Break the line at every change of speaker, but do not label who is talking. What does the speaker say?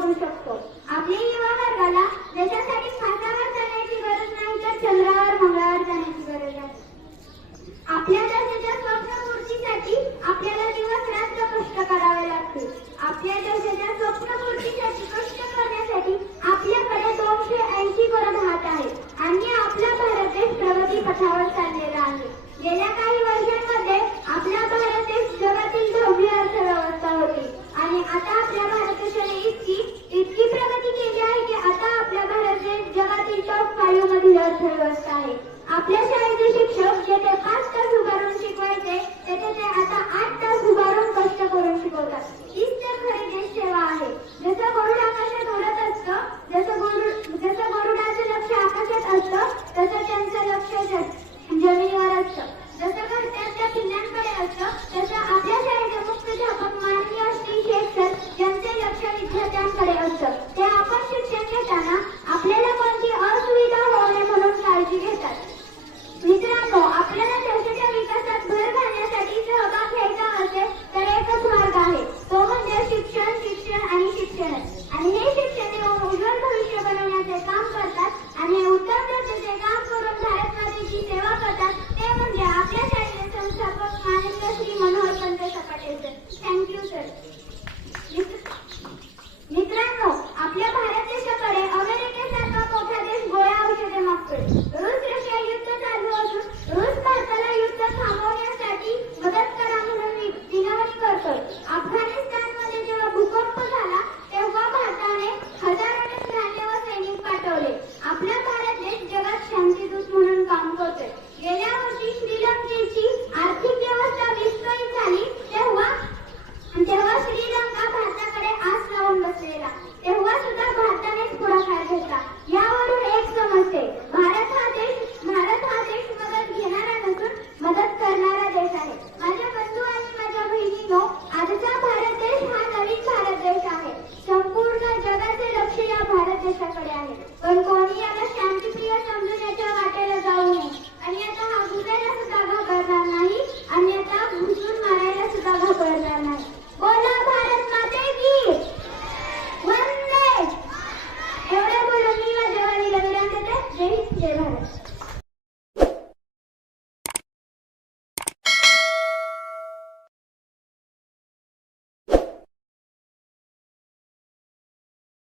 contra os professores. Yes, I do. Leonardo.